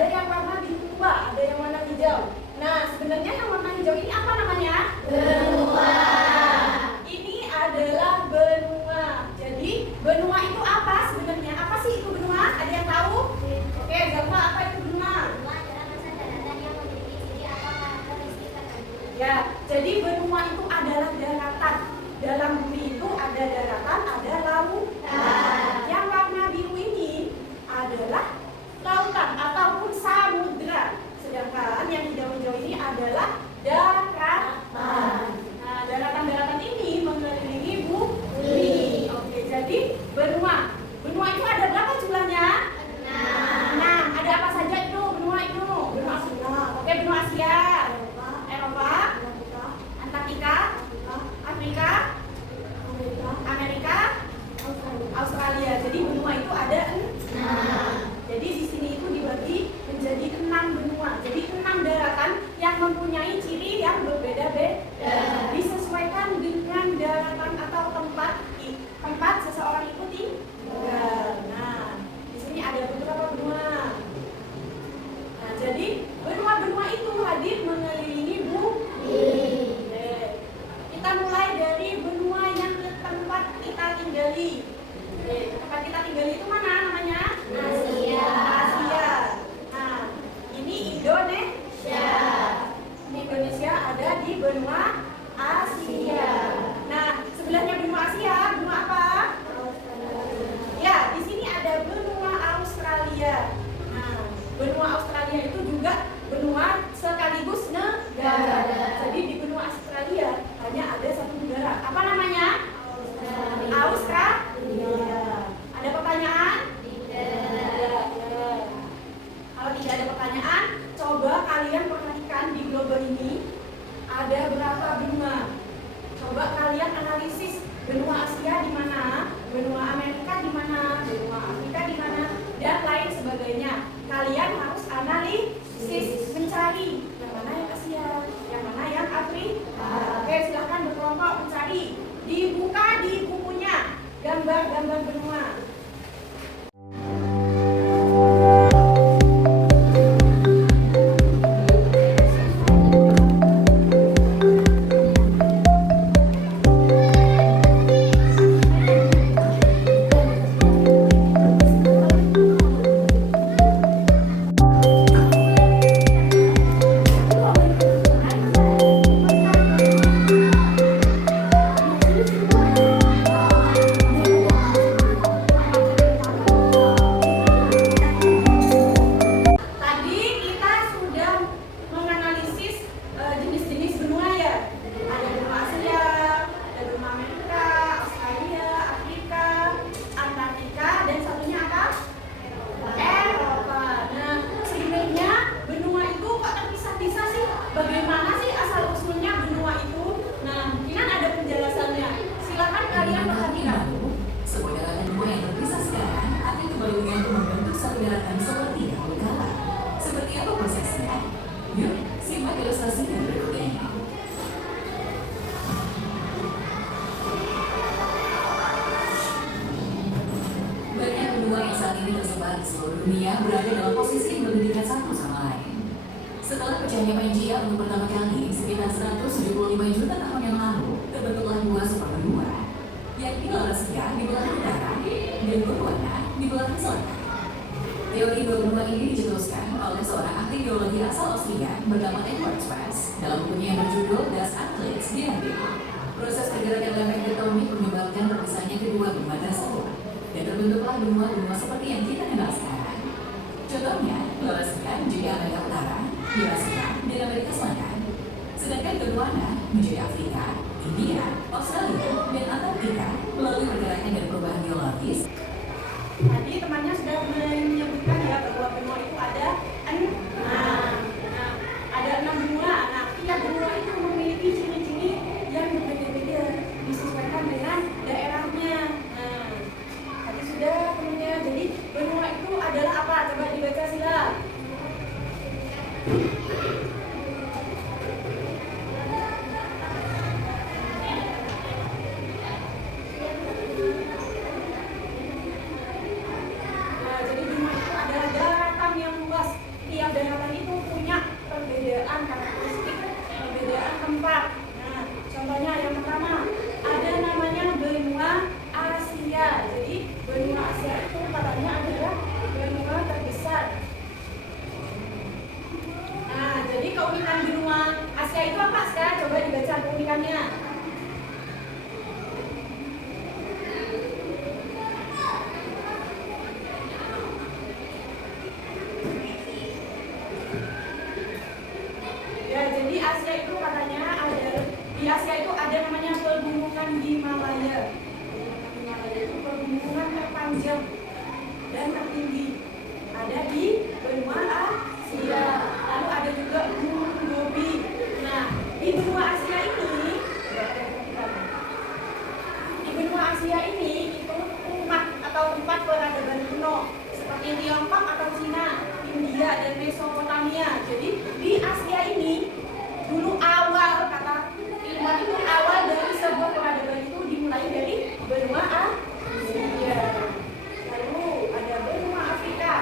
ada yang warna biru tua, ada yang warna hijau. Nah, sebenarnya yang warna hijau ini apa namanya? Benua. Ini adalah benua. Jadi, benua itu apa sebenarnya? Apa sih itu benua? Ada yang tahu? Oke, Zalfa, apa itu benua? Ya, jadi benua itu adalah daratan. Dalam bumi itu ada daratan, ada lautan. Yang warna biru ini adalah lautan ataupun samudra. Sedangkan yang hijau-hijau ini adalah daratan. Nah, daratan-daratan ini mengelilingi bumi. Oke, jadi benua. Benua itu ada berapa jumlahnya? 6. Ada apa saja itu benua itu? Benua Asia. Oke, benua Asia. Eropa, Antartika, Afrika, Amerika, Australia. Jadi benua itu ada 6. Jadi di sini itu dibagi menjadi 6 benua. Jadi 6 daratan yang mempunyai ciri yang berbeda-beda. Disesuaikan dengan daratan atau tempat seseorang itu tinggal. Nah, di sini ada beberapa benua. Nah, jadi benua-benua itu hadir mengelilingi bumi. Kita mulai dari benua yang tempat kita tinggali. Tempat kita tinggali itu mana namanya? Asia. Nah, ini Indonesia. Indonesia ada di benua Asia. Nah, sebelahnya benua Asia, benua apa? Ya, di sini ada benua Australia. Nah, benua Australia itu juga benua sekaligus negara. Jadi di benua Australia hanya ada satu negara. Apa namanya? Australia. Ada pertanyaan? Tidak. Kalau tidak ada pertanyaan, coba kalian perhatikan di global ini ada berapa benua. Coba kalian analisis benua Asia di mana, benua Amerika di mana, benua Afrika di mana, dan lain sebagainya. Kalian harus analisis, mencari yang mana yang Asia, yang mana yang Afrika. Oke, silahkan berkelompok mencari. Dibuka di bukunya gambar-gambar benua. Dunia berada dalam posisi yang berdekatan satu sama lain. Setelah pecahnya Pangea untuk pertama kali sekitar 175 juta tahun yang lalu, terbentuklah dua superbenua, yakni Laurasia di belahan utara dan Gondwana di belahan selatan. Teori dua benua ini dicetuskan oleh seorang ahli geologi asal Austria bernama Edward Schwartz dalam bukunya yang berjudul Das Antlitz die Erde. Proses pergerakan lempeng tektonik menyebabkan terpisahnya kedua benua tersebut, dan terbentuklah benua-benua seperti yang kita kenal sekarang. Contohnya, Laurasia menjadi Amerika Utara, Eurasia, dan Amerika Selatan. Sedangkan Gondwana menjadi Afrika, India, Australia, dan Antartika melalui pergerakan dan perubahan geologis. Tadi temannya sudah menyebutkan ya bahwa benua itu ada 6. Nah, ada 6 benua. Nah, tiap benua itu memiliki ciri-ciri yang berbeda-beda disesuaikan dengan daerahnya. Nah, tadi sudah kemudian jadi benua itu adalah apa? Coba dibaca sila. daratan itu punya perbedaan karakteristik, perbedaan tempat. Nah, contohnya yang pertama ada namanya benua Asia. Jadi benua Asia itu katanya adalah benua terbesar. Nah, jadi keunikan benua Asia itu apa sekarang? Coba dibaca keunikannya. Ya, jadi Asia itu katanya ada, di Asia itu ada namanya pegunungan Himalaya. Pegunungan Himalaya itu pegunungan terpanjang dan tertinggi. Ada di benua Asia. Lalu ada juga Gunung Gobi. Nah, di benua Asia ini, itu empat peradaban kuno seperti Tiongkok atau Cina, India dan Mesopotamia. Jadi di Asia ini dulu awal kata ilmuwan itu awal dari sebuah peradaban itu dimulai dari benua Asia. Lalu ada benua Afrika.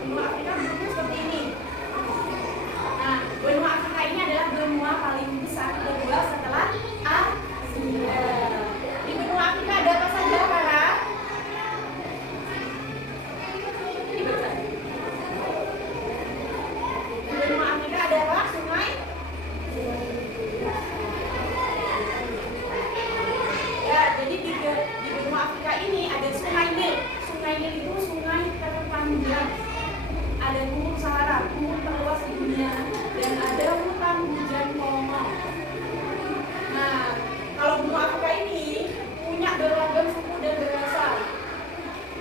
Benua Afrika bentuknya seperti ini. Nah, benua Afrika ini adalah benua paling besar kedua setelah Asia. Di benua Afrika ada apa saja, Para? Dibaca. Di benua Afrika ada apa? Sungai? Ya, jadi di benua Afrika ini ada Sungai Nil. Sungai Nil itu sungai terpanjang. Ada Gunung Sahara, gunung terluas di dunia, dan ada hutan hujan Kongo. Nah, kalau benua Afrika ini punya beragam suku dan bahasa,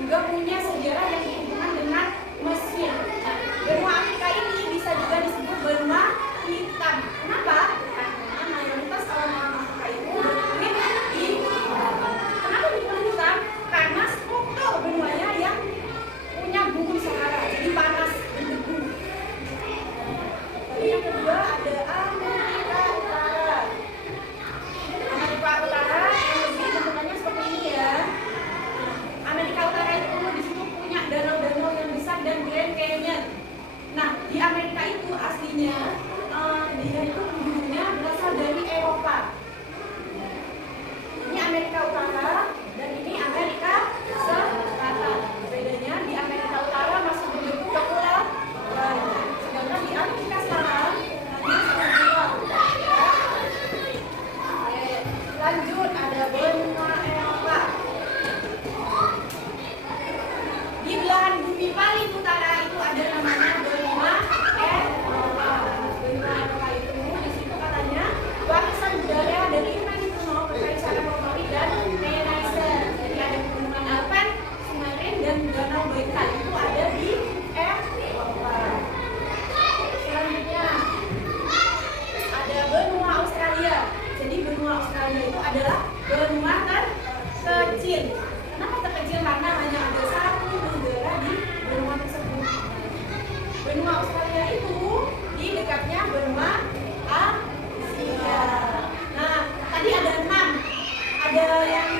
juga punya sejarah yang berhubungan dengan Mesir. Nah, benua Afrika ini bisa juga disebut benua hitam. Kenapa? Karena mayoritas orang Afrika itu berkulit hitam. Kenapa berkulit hitam? Karena struktur benuanya yang punya Gunung Sahara, jadi panas berdebu. Lalu yang kedua ada Amerika Utara. Amerika Utara yang lebih bentukannya seperti ini ya. Amerika Utara itu di situ punya danau-danau yang besar dan Grand Canyon. Nah, di Amerika itu aslinya dia itu penduduknya berasal dari Eropa. Ini Amerika Utara dan ini Amerika Selatan. Bedanya di Amerika Utara masih berbentuk kepulauan, sedangkan di Amerika Selatan hanya sebuah. Lanjut ada benua Eropa. Di belahan bumi paling utara itu ada namanya benua Eropa. Benua Eropa itu di situ katanya warisan budaya dari Yunani kuno, kekaisaran Romawi dan Renaissance. Jadi ada pegunungan Alpen, Sungai Rin dan Danau Baikal itu ada di Eropa. Selanjutnya ada benua Australia. Jadi benua Australia itu adalah benua terkecil. Kenapa terkecil? Karena hanya ada satu negara di benua tersebut. Benua Australia itu di dekatnya benua Asia. Nah, tadi ada 6. Ada yang